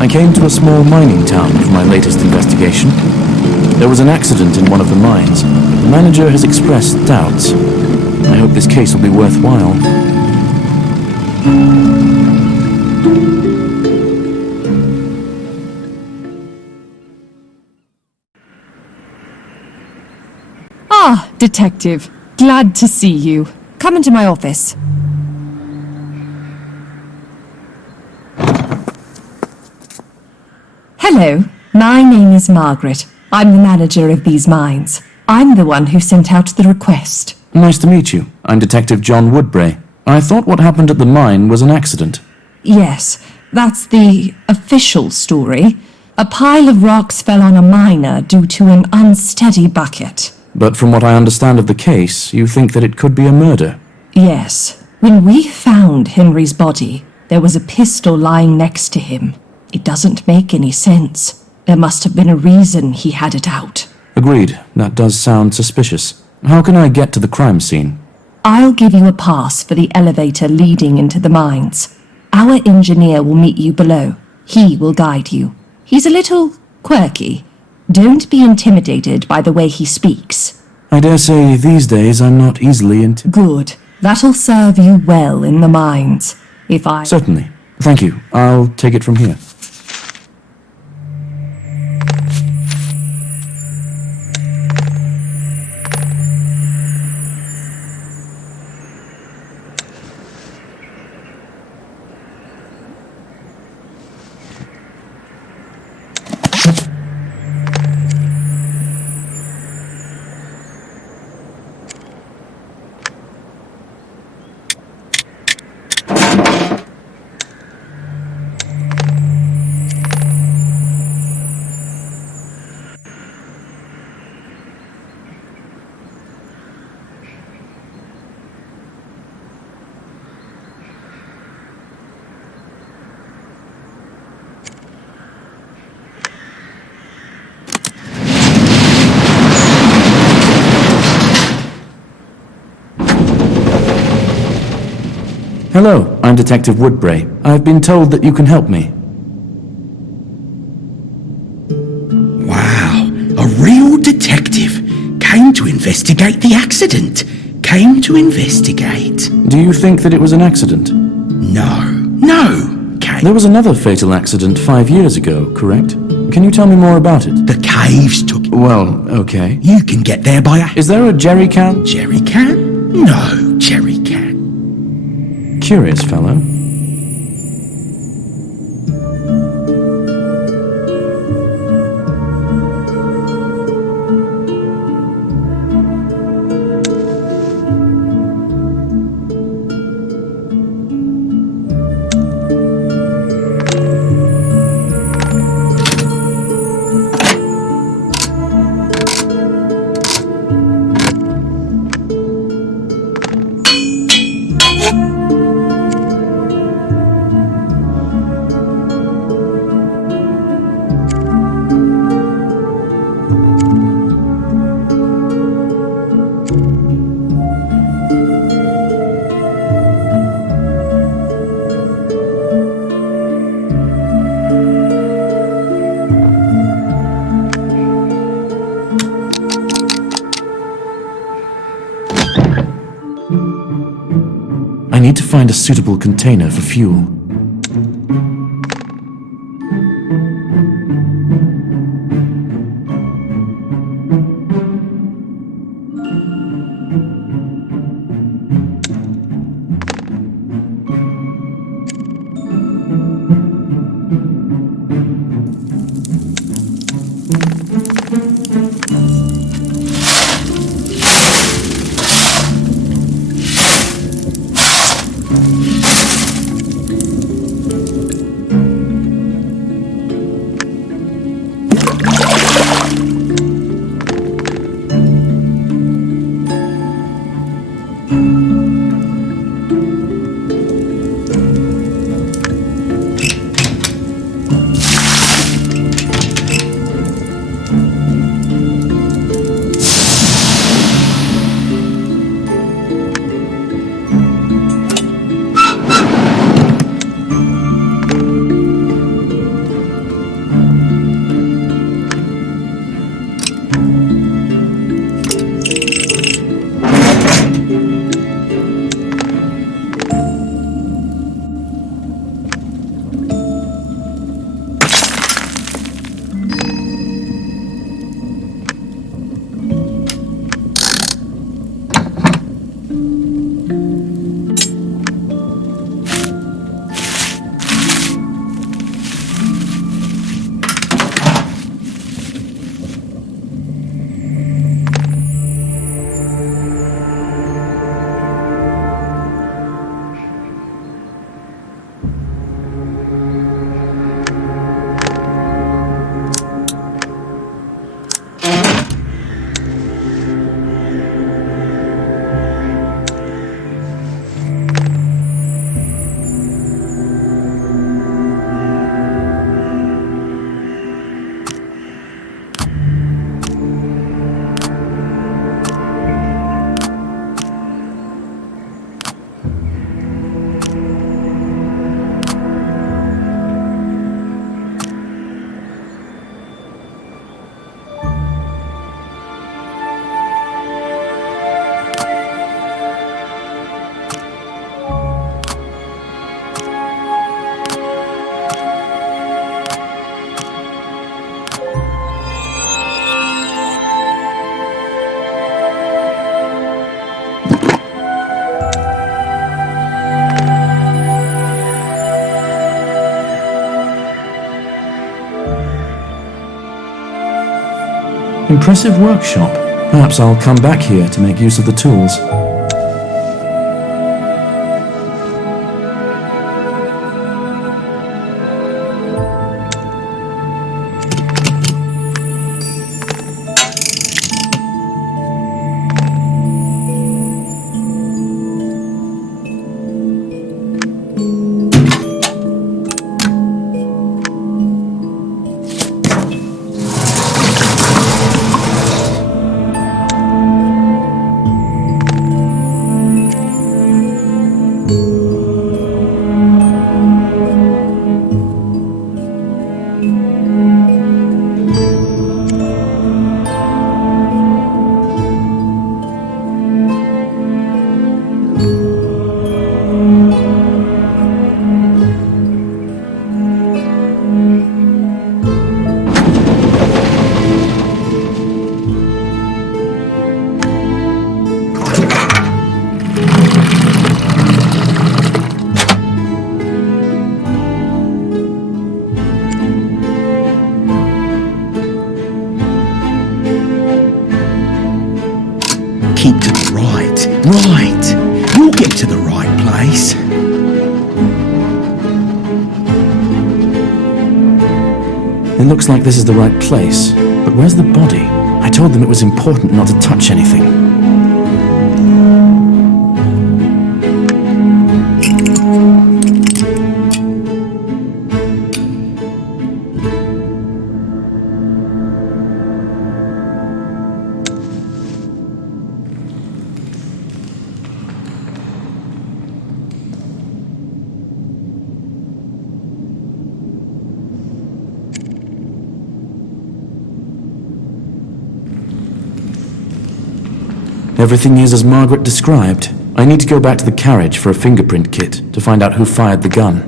I came to a small mining town for my latest investigation. There was an accident in one of the mines. The manager has expressed doubts. I hope this case will be worthwhile. Ah, Detective. Glad to see you. Come into my office. Hello, my name is Margaret. I'm the manager of these mines. I'm the one who sent out the request. Nice to meet you. I'm Detective John Woodbray. I thought what happened at the mine was an accident. Yes, that's the official story. A pile of rocks fell on a miner due to an unsteady bucket. But from what I understand of the case, you think that it could be a murder. Yes. When we found Henry's body, there was a pistol lying next to him. It doesn't make any sense. There must have been a reason he had it out. Agreed. That does sound suspicious. How can I get to the crime scene? I'll give you a pass for the elevator leading into the mines. Our engineer will meet you below. He will guide you. He's a little quirky. Don't be intimidated by the way he speaks. I dare say these days I'm not easily Good. That'll serve you well in the mines. Certainly. Thank you. I'll take it from here. Hello, I'm Detective Woodbray. I've been told that you can help me. Wow, a real detective. Came to investigate the accident. Came to investigate. Do you think that it was an accident? No, came. There was another fatal accident 5 years ago, correct? Can you tell me more about it? The caves took it. Well, okay. You can get there by a... Is there a jerry can? Jerry can? No, jerry can. Curious fellow. I need to find a suitable container for fuel. Impressive workshop. Perhaps I'll come back here to make use of the tools. Keep to the right. Right. You'll get to the right place. It looks like this is the right place, but where's the body? I told them it was important not to touch anything. Everything is as Margaret described. I need to go back to the carriage for a fingerprint kit to find out who fired the gun.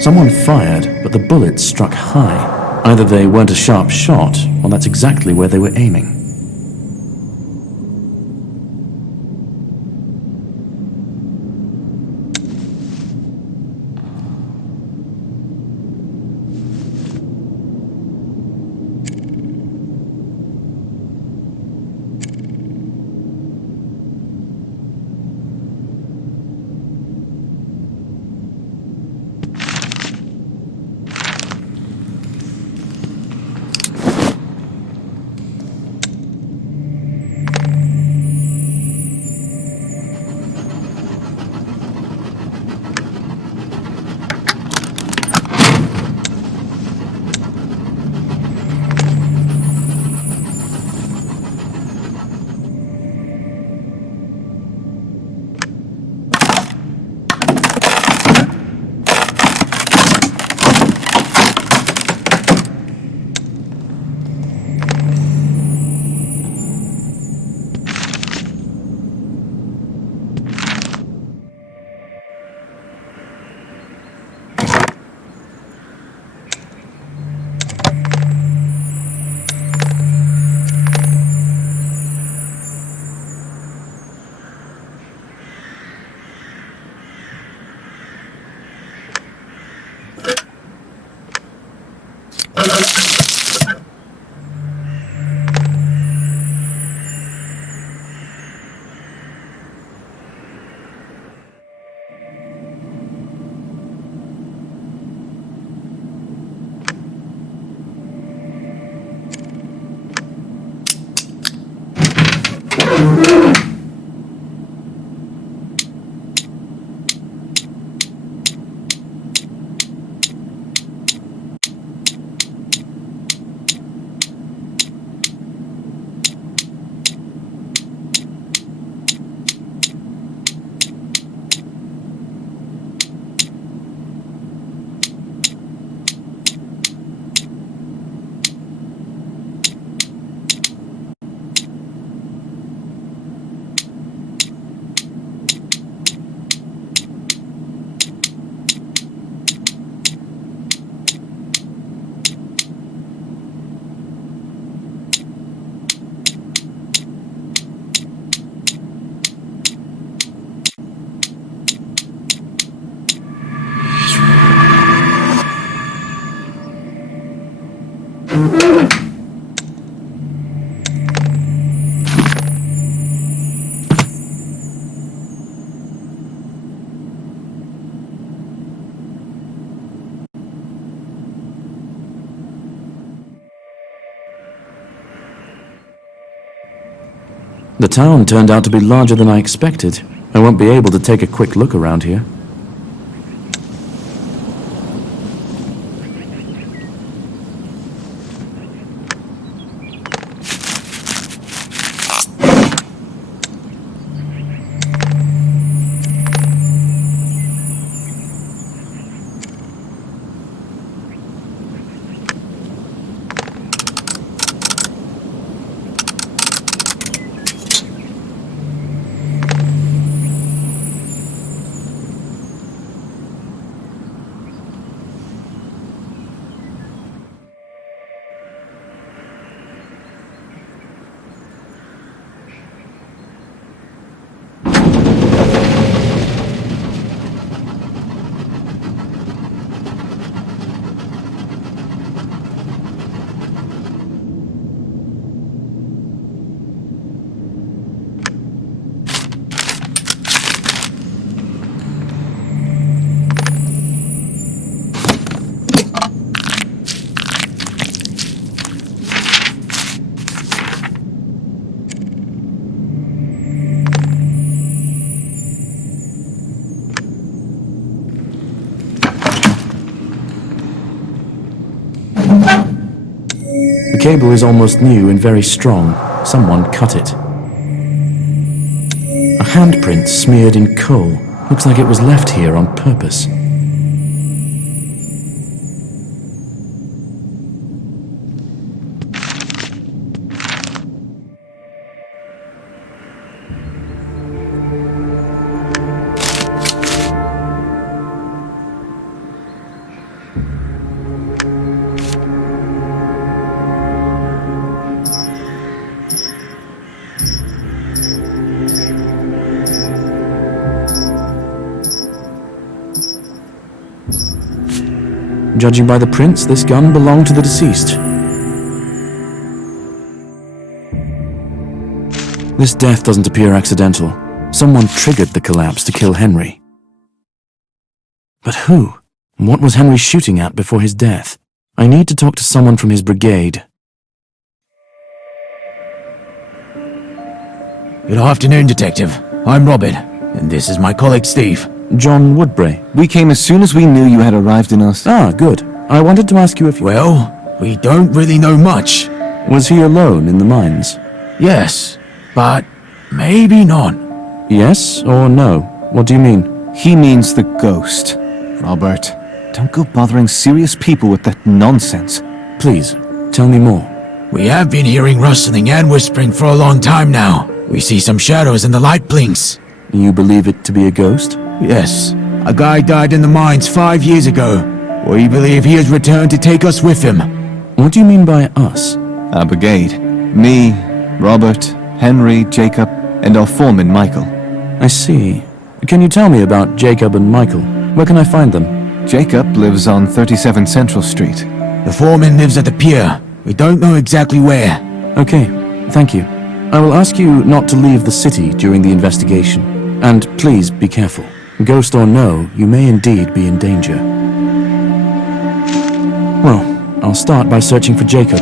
Someone fired, but the bullets struck high. Either they weren't a sharp shot, or that's exactly where they were aiming. The town turned out to be larger than I expected. I won't be able to take a quick look around here. The cable is almost new and very strong. Someone cut it. A handprint smeared in coal. Looks like it was left here on purpose. Judging by the prints, this gun belonged to the deceased. This death doesn't appear accidental. Someone triggered the collapse to kill Henry. But who? What was Henry shooting at before his death? I need to talk to someone from his brigade. Good afternoon, Detective. I'm Robert, and this is my colleague Steve. John Woodbury. We came as soon as we knew you had arrived in us. Ah, good. I wanted to ask you if you... Well, we don't really know much. Was he alone in the mines? Yes, but maybe not. Yes or no? What do you mean? He means the ghost. Robert, don't go bothering serious people with that nonsense. Please, tell me more. We have been hearing rustling and whispering for a long time now. We see some shadows and the light blinks. You believe it to be a ghost? Yes, a guy died in the mines 5 years ago. We believe he has returned to take us with him. What do you mean by us? Our brigade. Me, Robert, Henry, Jacob, and our foreman, Michael. I see. Can you tell me about Jacob and Michael? Where can I find them? Jacob lives on 37 Central Street. The foreman lives at the pier. We don't know exactly where. Okay, thank you. I will ask you not to leave the city during the investigation. And please be careful. Ghost or no, you may indeed be in danger. Well, I'll start by searching for Jacob.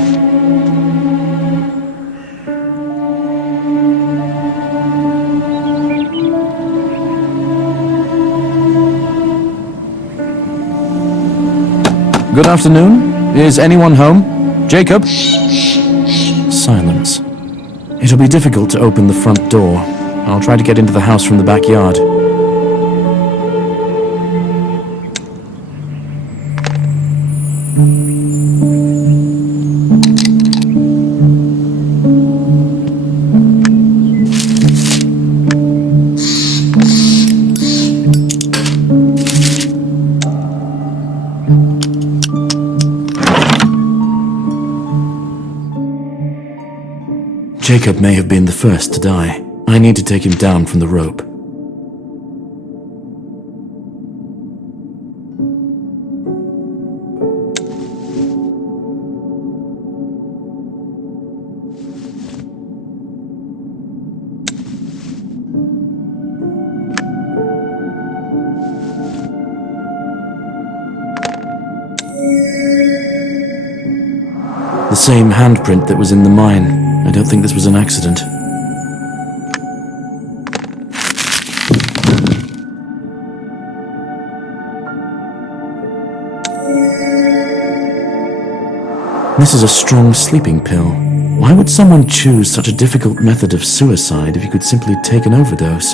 Good afternoon. Is anyone home? Jacob? Silence. It'll be difficult to open the front door. I'll try to get into the house from the backyard. Jacob may have been the first to die. I need to take him down from the rope. The same handprint that was in the mine. I don't think this was an accident. This is a strong sleeping pill. Why would someone choose such a difficult method of suicide if you could simply take an overdose?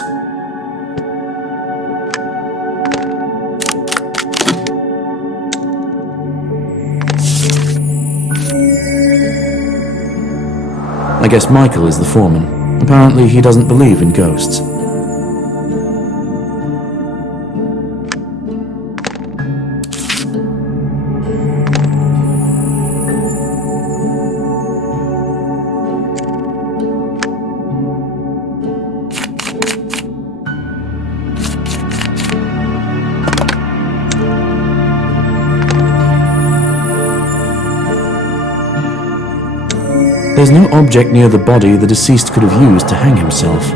I guess Michael is the foreman. Apparently he doesn't believe in ghosts. There's no object near the body the deceased could have used to hang himself.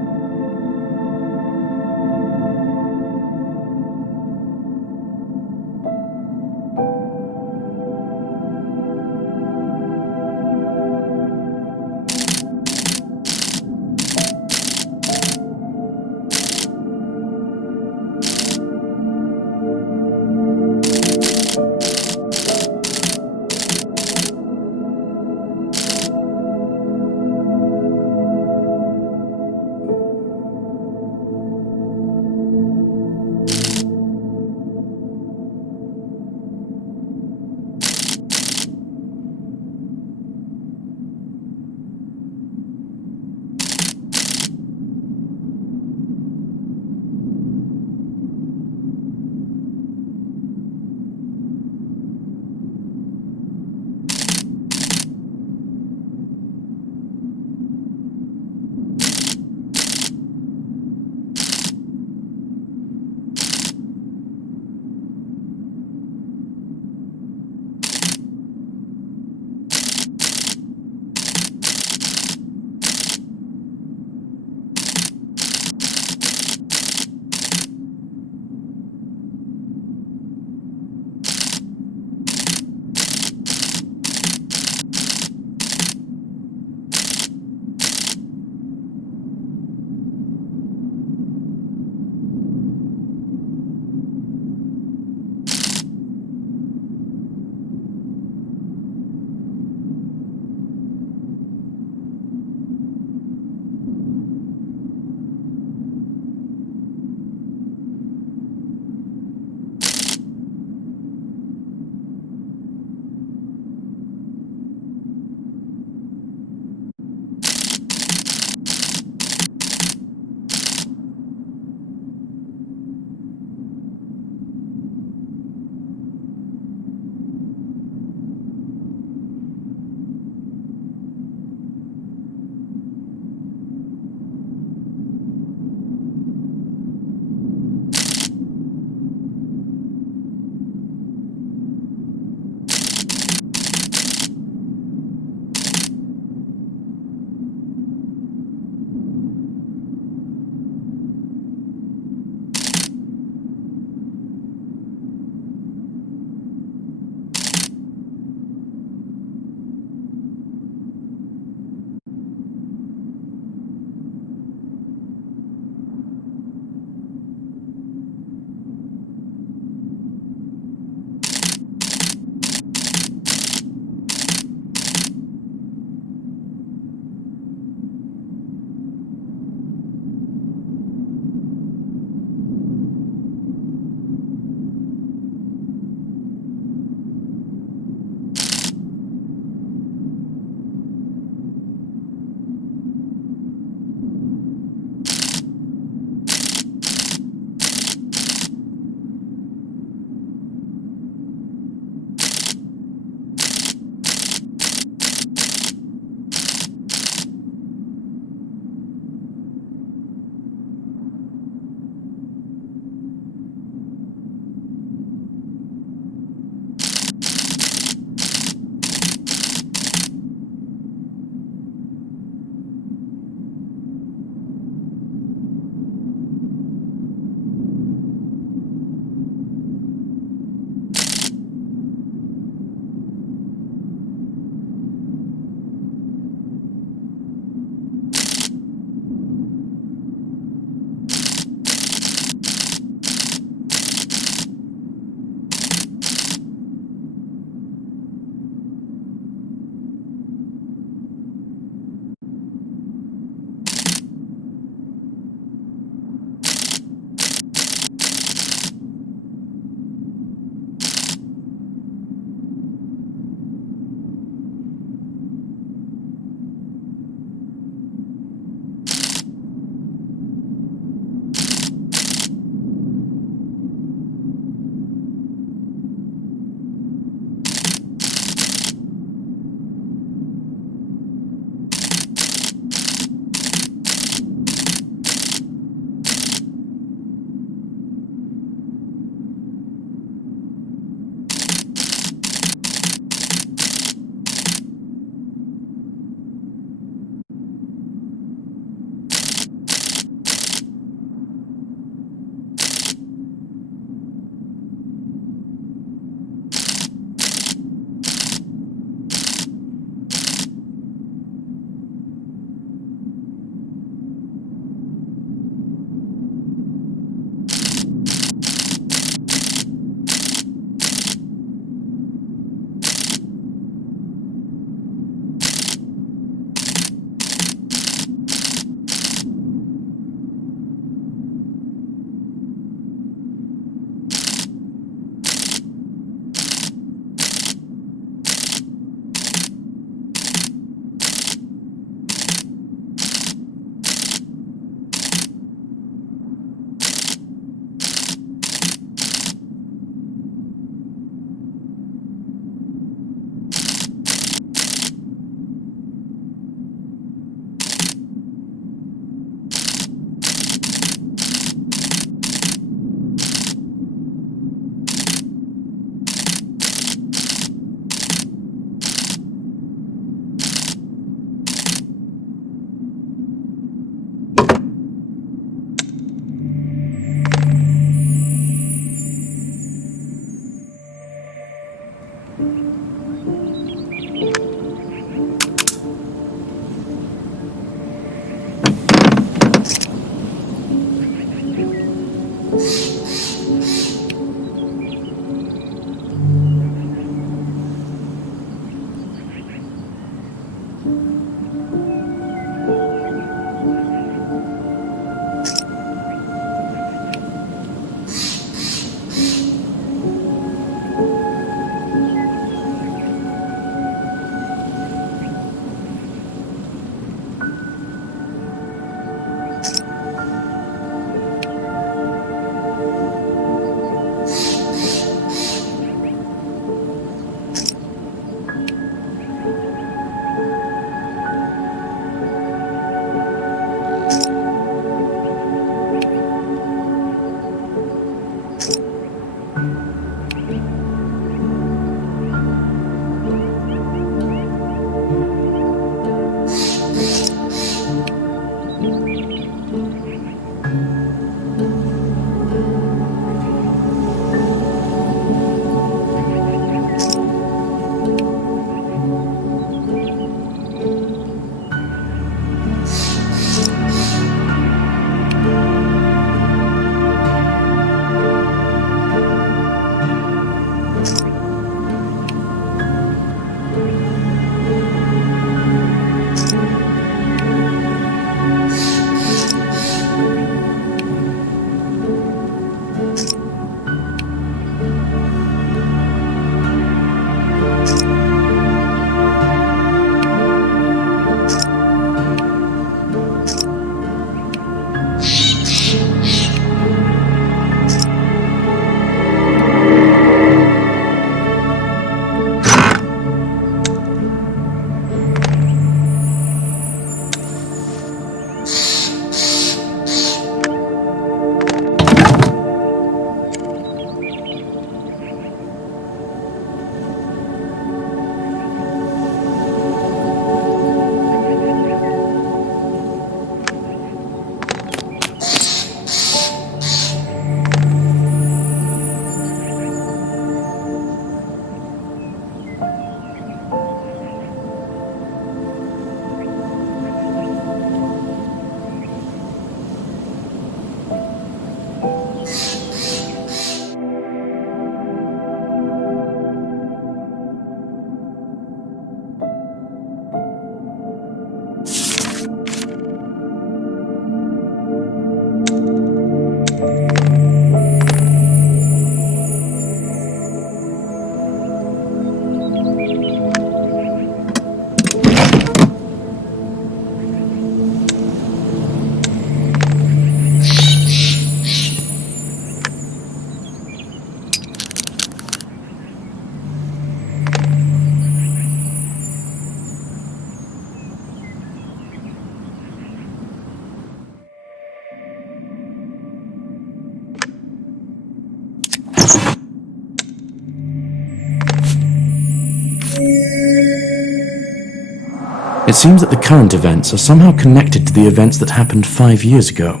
It seems that the current events are somehow connected to the events that happened 5 years ago.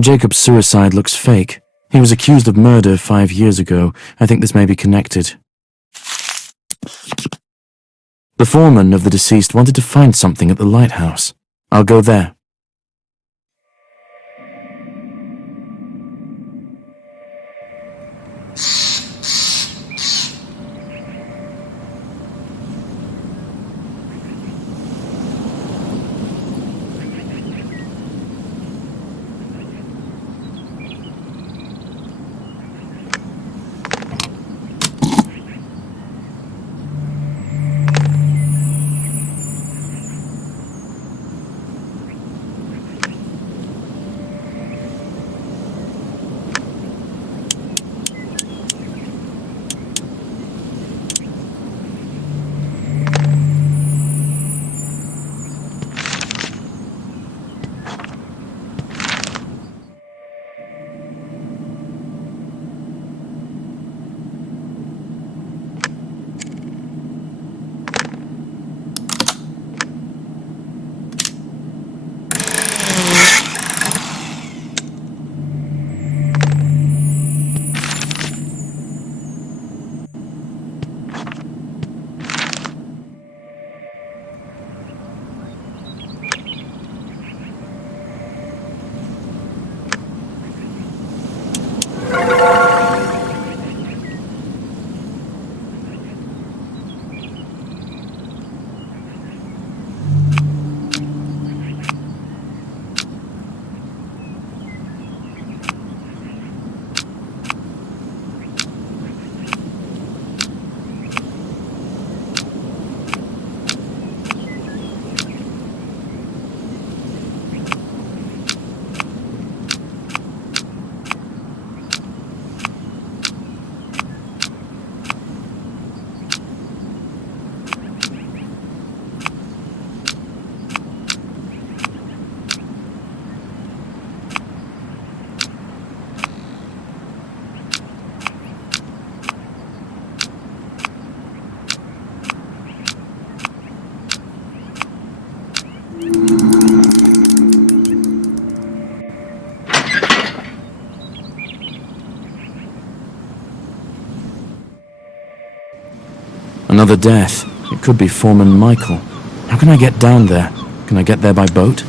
Jacob's suicide looks fake. He was accused of murder 5 years ago. I think this may be connected. The foreman of the deceased wanted to find something at the lighthouse. I'll go there. Another death. It could be Foreman Michael. How can I get down there? Can I get there by boat?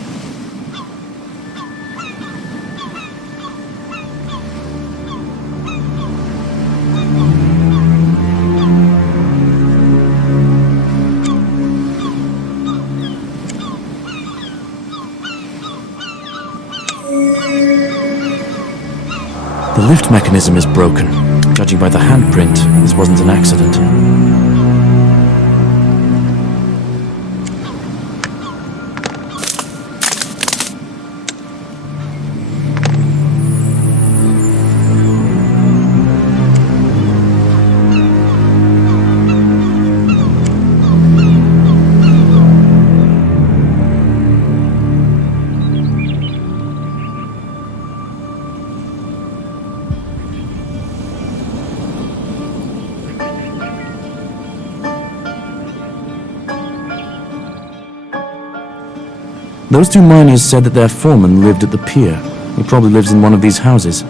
The lift mechanism is broken. Judging by the handprint, this wasn't an accident. Those two miners said that their foreman lived at the pier. He probably lives in one of these houses.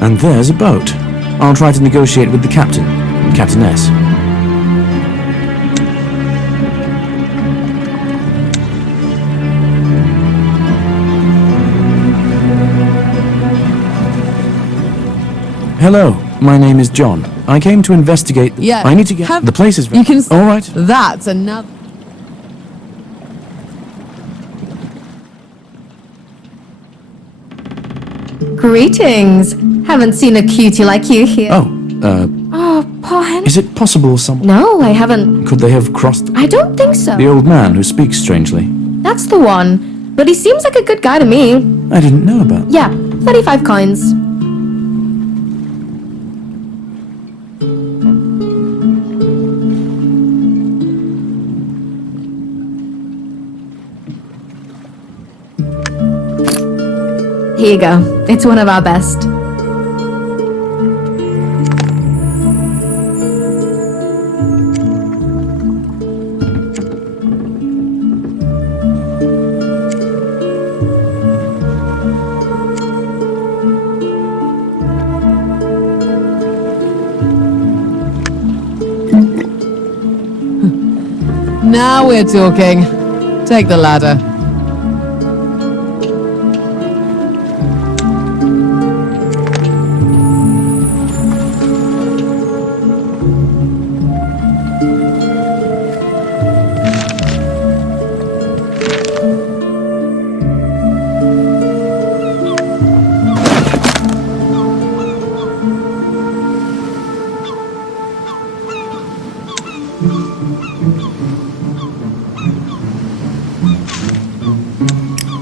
And there's a boat. I'll try to negotiate with the captain and captainess. Hello, my name is John. I came to investigate. Yeah, I need to get. The place is. You can. All right. That's another. Greetings. Haven't seen a cutie like you here. Oh, Poor Henry. is it possible someone... No, I haven't. Could they have crossed... I don't think so. The old man who speaks strangely? That's the one. But he seems like a good guy to me. I didn't know about... Yeah, 35 coins. Here you go. It's one of our best. Now we're talking. Take the ladder.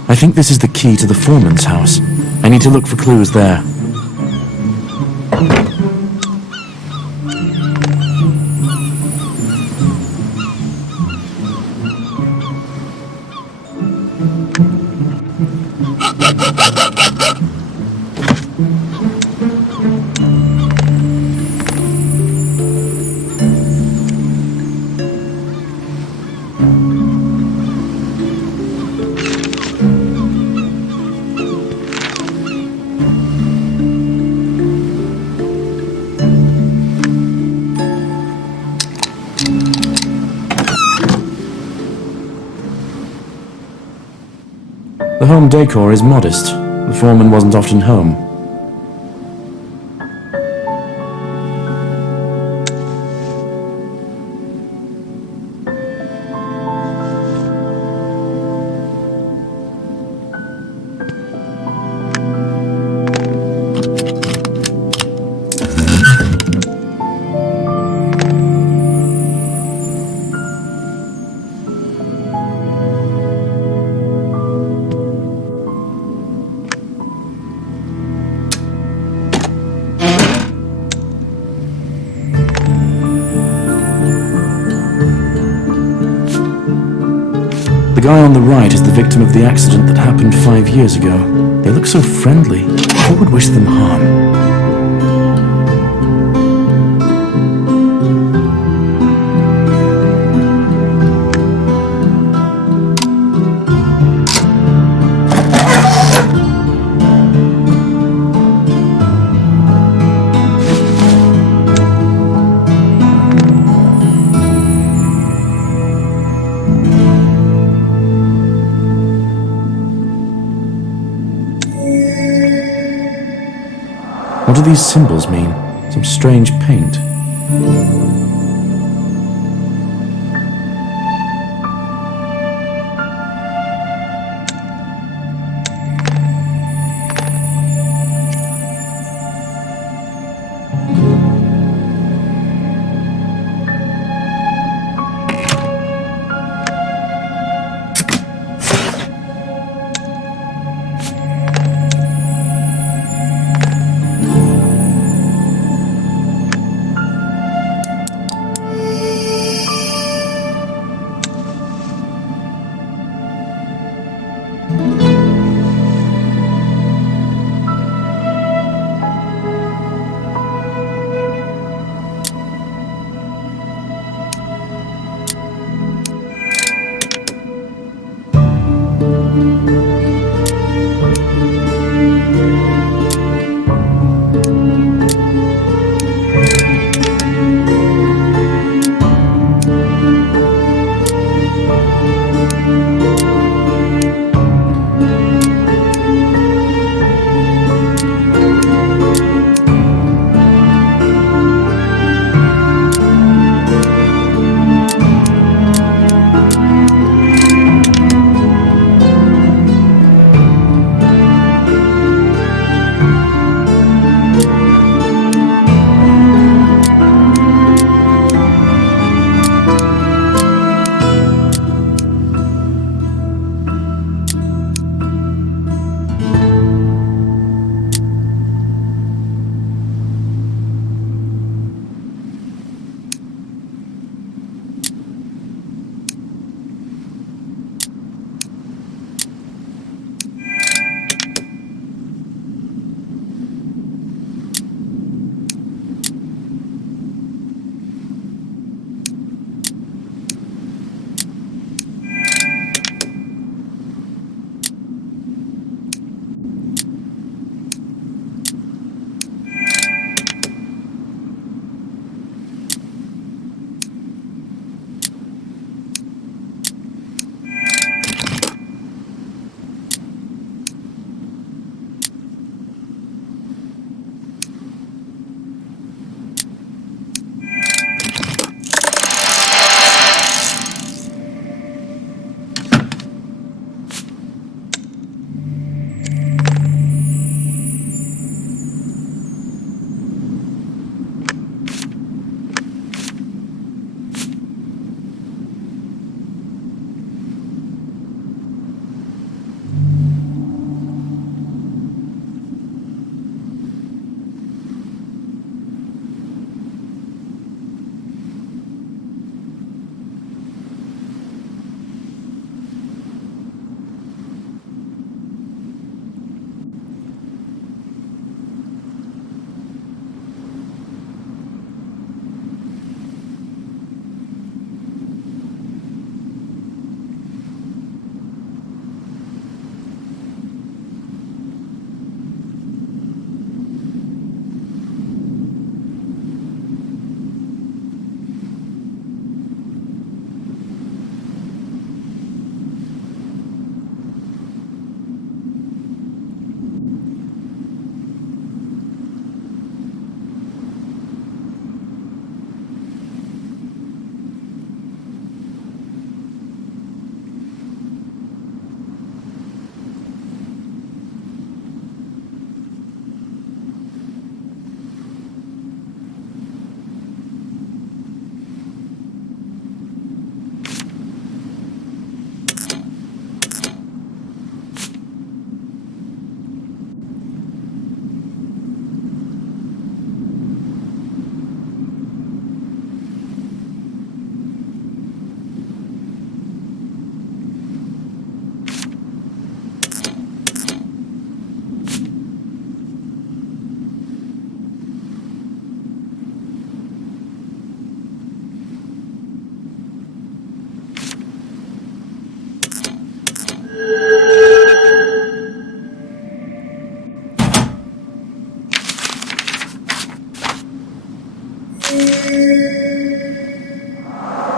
I think this is the key to the foreman's house. I need to look for clues there. The home decor is modest. The foreman wasn't often home. The guy on the right is the victim of the accident that happened 5 years ago. They look so friendly. Who would wish them harm? What do these symbols mean? Some strange paint.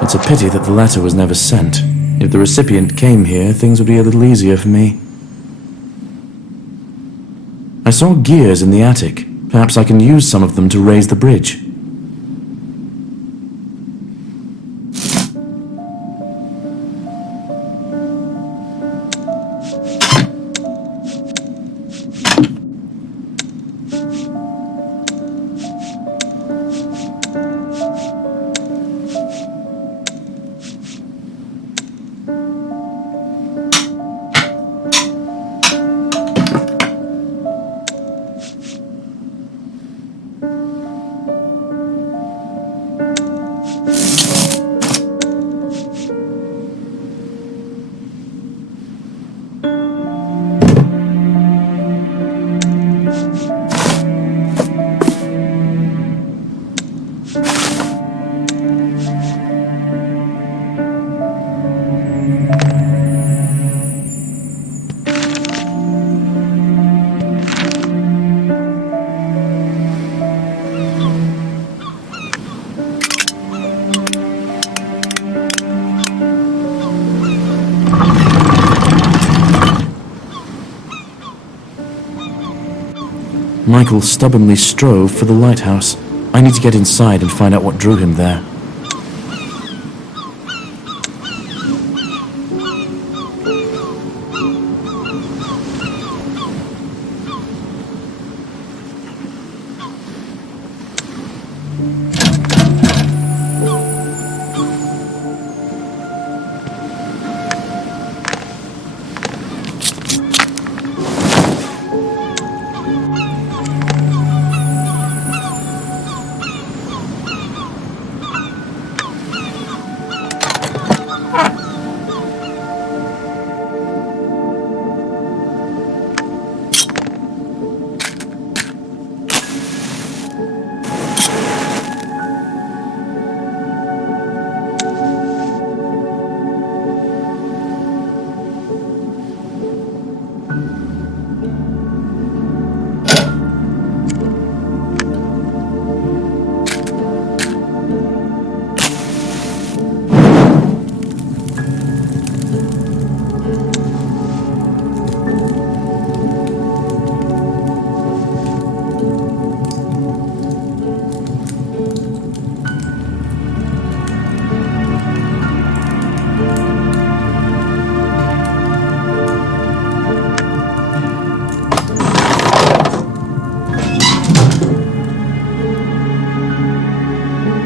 It's a pity that the letter was never sent. If the recipient came here, things would be a little easier for me. I saw gears in the attic. Perhaps I can use some of them to raise the bridge. Michael stubbornly strove for the lighthouse. I need to get inside and find out what drew him there.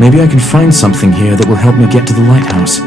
Maybe I can find something here that will help me get to the lighthouse.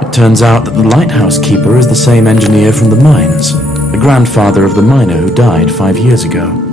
It turns out that the lighthouse keeper is the same engineer from the mines, the grandfather of the miner who died 5 years ago.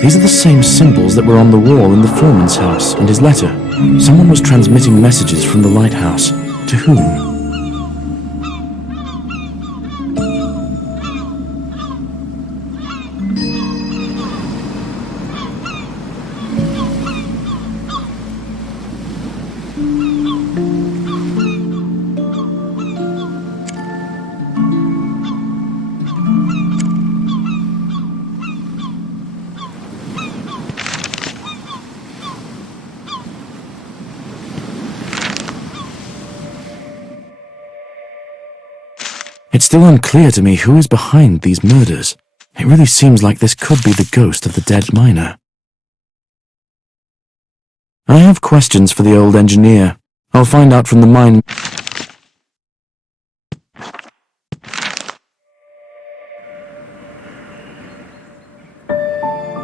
These are the same symbols that were on the wall in the foreman's house and his letter. Someone was transmitting messages from the lighthouse. To whom? It's still unclear to me who is behind these murders. It really seems like this could be the ghost of the dead miner. I have questions for the old engineer. I'll find out from the mine.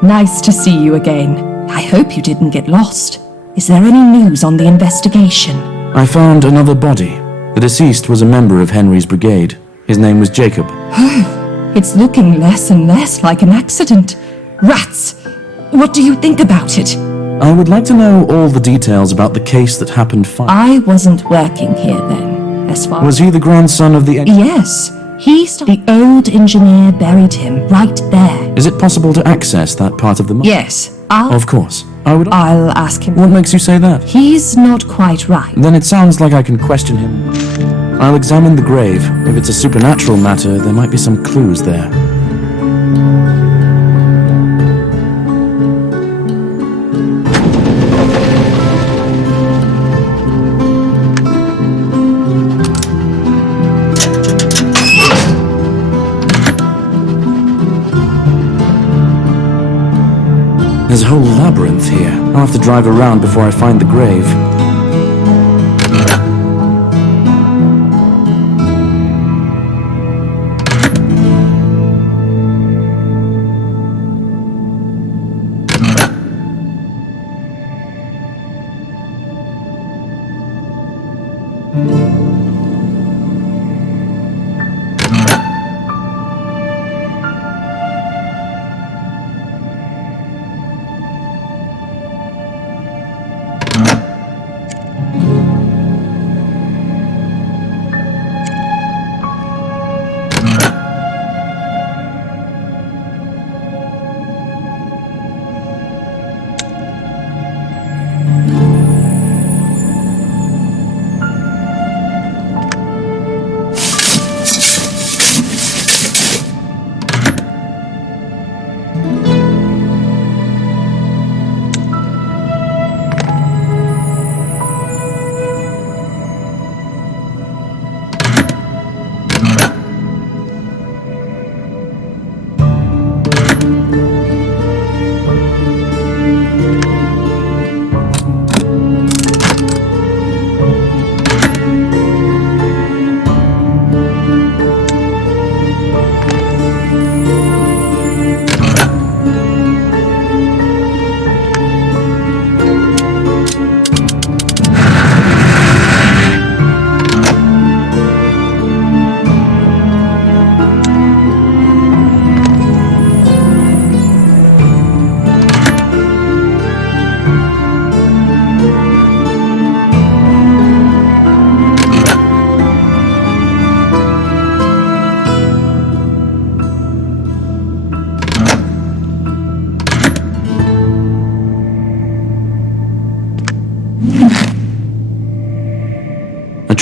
Nice to see you again. I hope you didn't get lost. Is there any news on the investigation? I found another body. The deceased was a member of Henry's brigade. His name was Jacob. It's looking less and less like an accident. Rats! What do you think about it? I would like to know all the details about the case that happened I wasn't working here then, as far Was he the grandson of the... Yes, the old engineer buried him right there. Is it possible to access that part of the mine? Yes, Of course. I'll ask him. What makes you say that? He's not quite right. Then it sounds like I can question him. I'll examine the grave. If it's a supernatural matter, there might be some clues there. There's a whole labyrinth here. I'll have to drive around before I find the grave.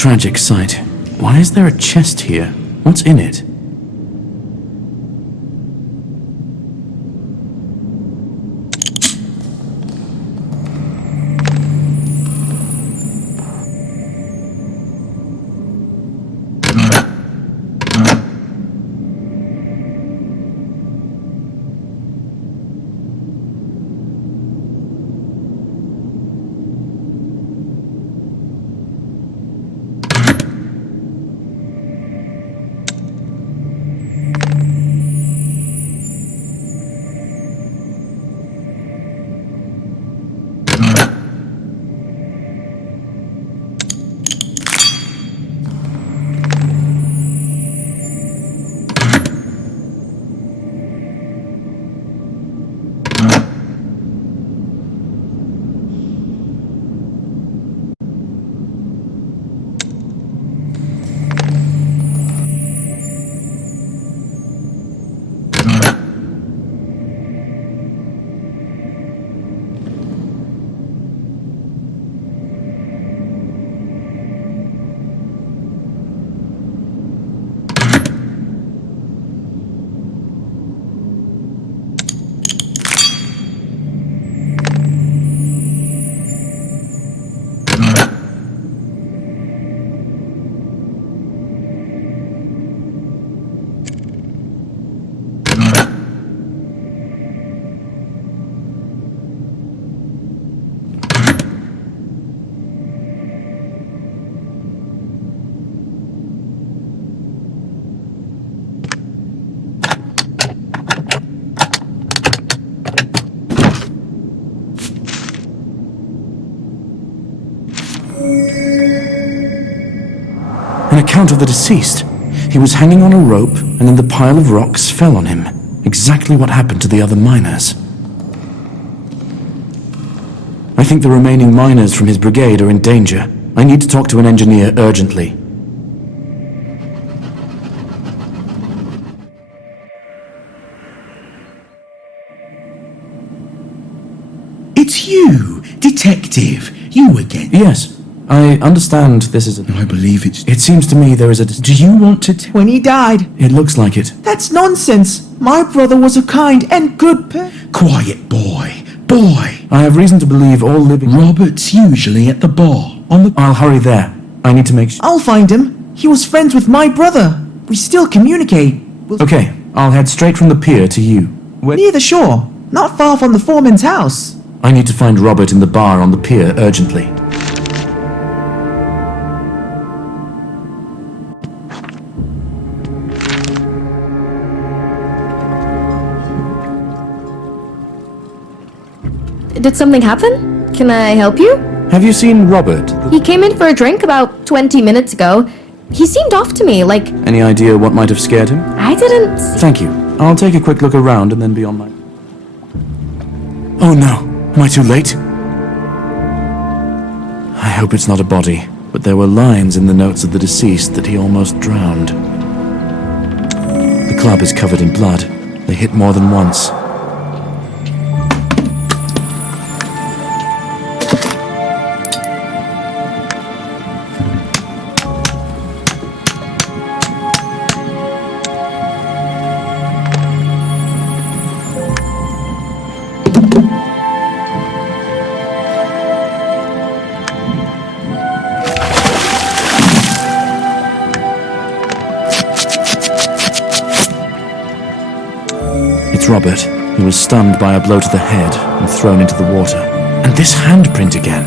tragic sight. Why is there a chest here? What's in it? An account of the deceased. He was hanging on a rope, and then the pile of rocks fell on him. Exactly what happened to the other miners. I think the remaining miners from his brigade are in danger. I need to talk to an engineer urgently. It's you, Detective. You again. Yes, I understand this is a... I believe it's... It seems to me there is a... Do you want to When he died. It looks like it. That's nonsense. My brother was a kind and good Quiet, boy. Boy. I have reason to believe all living... Robert's usually at the bar. On the... I'll hurry there. I need to make sure... I'll find him. He was friends with my brother. We still communicate. Okay, I'll head straight from the pier to you. Near the shore. Not far from the foreman's house. I need to find Robert in the bar on the pier urgently. Did something happen? Can I help you? Have you seen Robert? He came in for a drink about 20 minutes ago. He seemed off to me, like... Any idea what might have scared him? I didn't see... Thank you. I'll take a quick look around and then be on my... Oh no! Am I too late? I hope it's not a body, but there were lines in the notes of the deceased that he almost drowned. The club is covered in blood. They hit more than once. It's Robert. He was stunned by a blow to the head and thrown into the water. And this handprint again.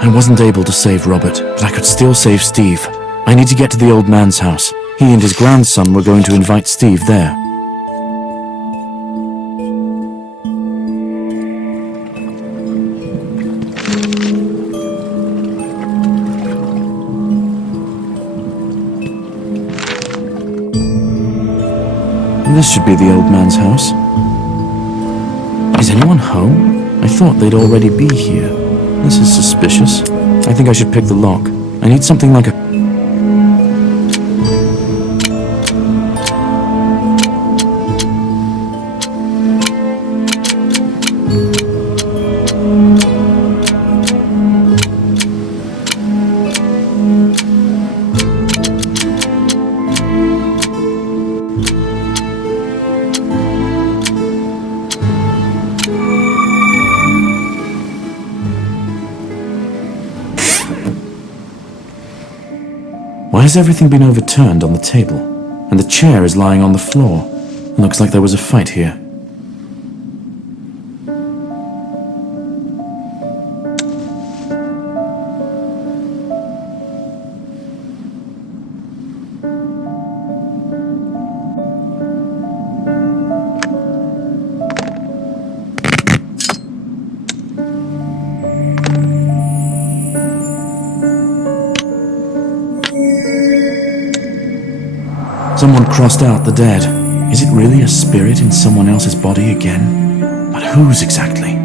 I wasn't able to save Robert, but I could still save Steve. I need to get to the old man's house. He and his grandson were going to invite Steve there. This should be the old man's house. Is anyone home? I thought they'd already be here. This is suspicious. I think I should pick the lock. I need something like a... has everything been overturned on the table? And the chair is lying on the floor. It looks like there was a fight here. Someone crossed out the dead. Is it really a spirit in someone else's body again? But whose exactly?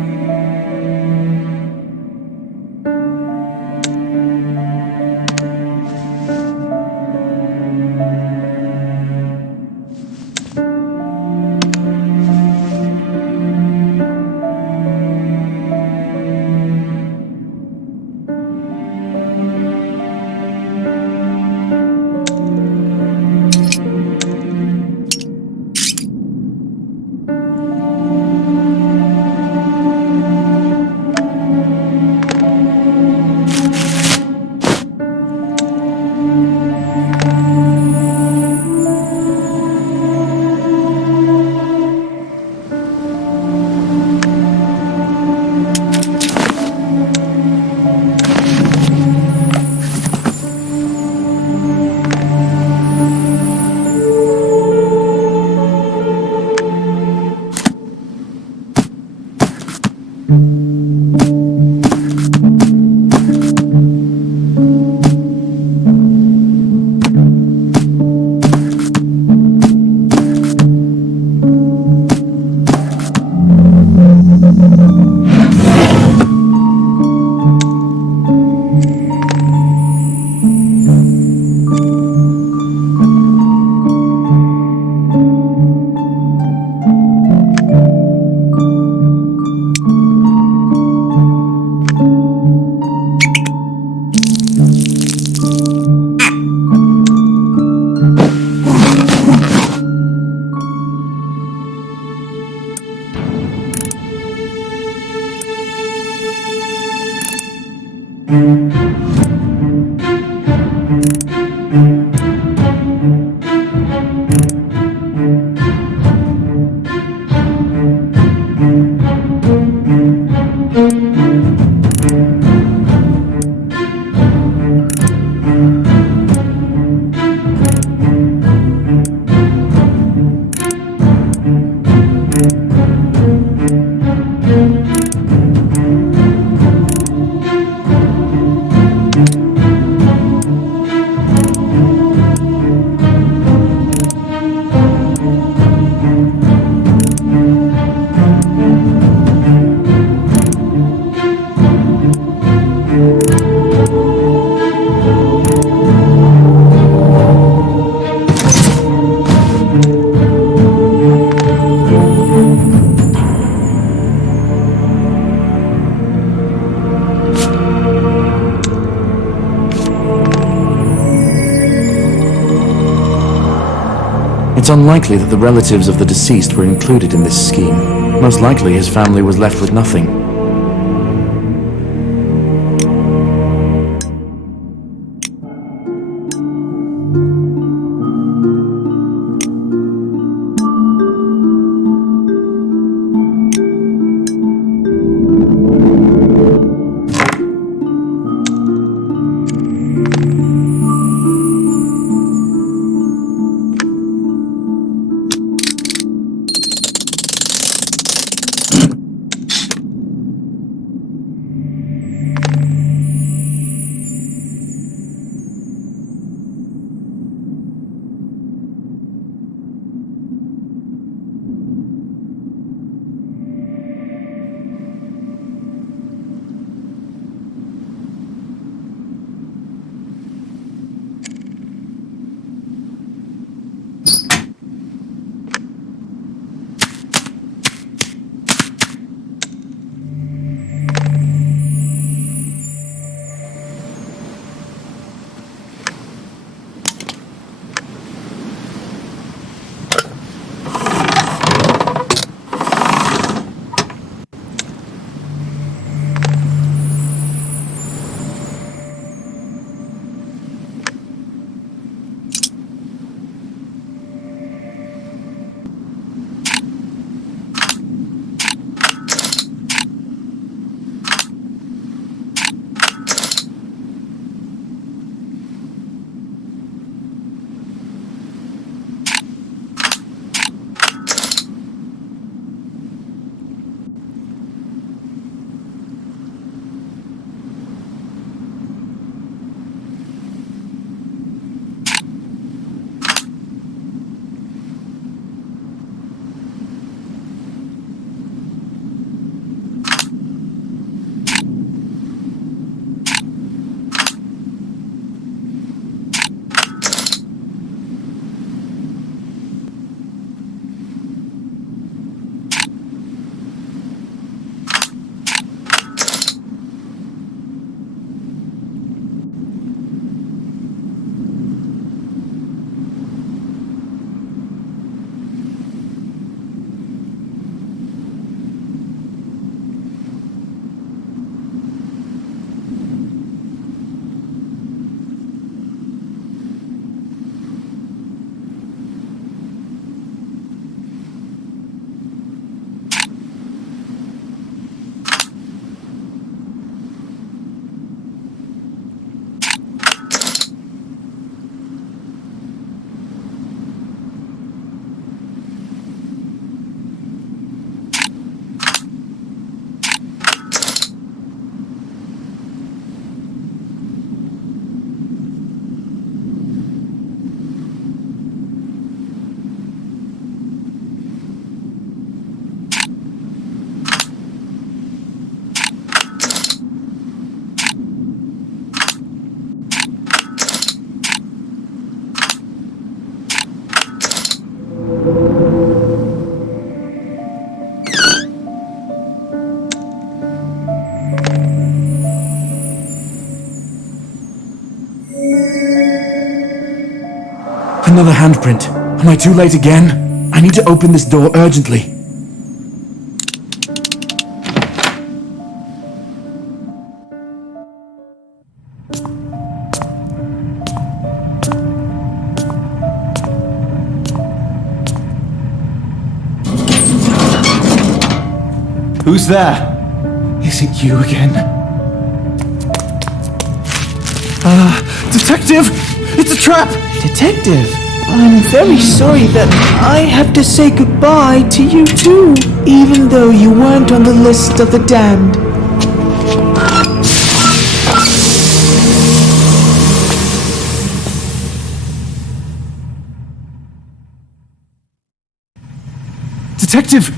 It's unlikely that the relatives of the deceased were included in this scheme. Most likely his family was left with nothing. Another handprint. Am I too late again? I need to open this door urgently. Who's there? Is it you again? Detective! It's a trap! Detective, I'm very sorry that I have to say goodbye to you too, even though you weren't on the list of the damned. Detective!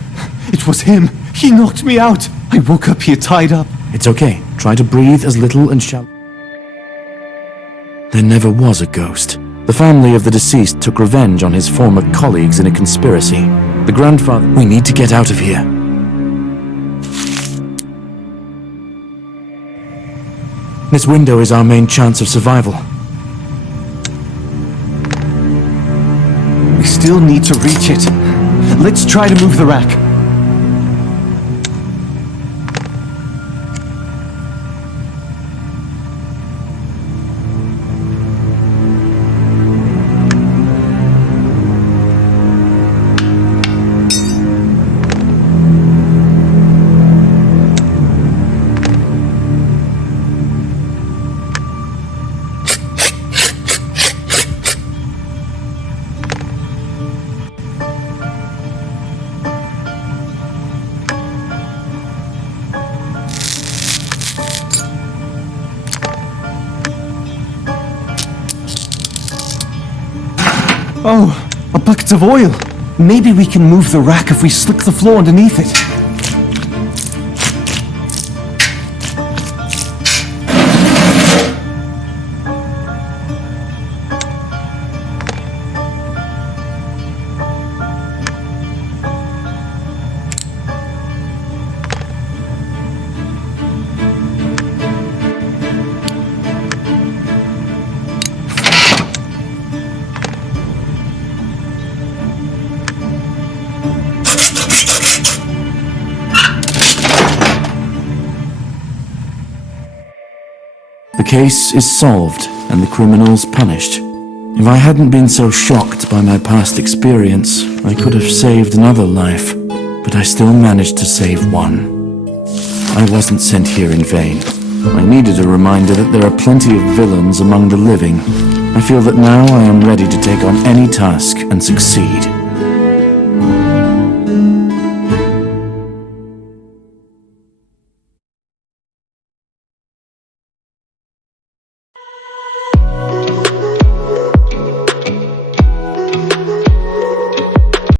It was him! He knocked me out! I woke up here tied up. It's okay. Try to breathe as little and shallow. There never was a ghost. The family of the deceased took revenge on his former colleagues in a conspiracy. The grandfather... We need to get out of here. This window is our main chance of survival. We still need to reach it. Let's try to move the rack. Oh, a bucket of oil. Maybe we can move the rack if we slick the floor underneath it. The case is solved and the criminals punished. If I hadn't been so shocked by my past experience, I could have saved another life, but I still managed to save one. I wasn't sent here in vain. I needed a reminder that there are plenty of villains among the living. I feel that now I am ready to take on any task and succeed.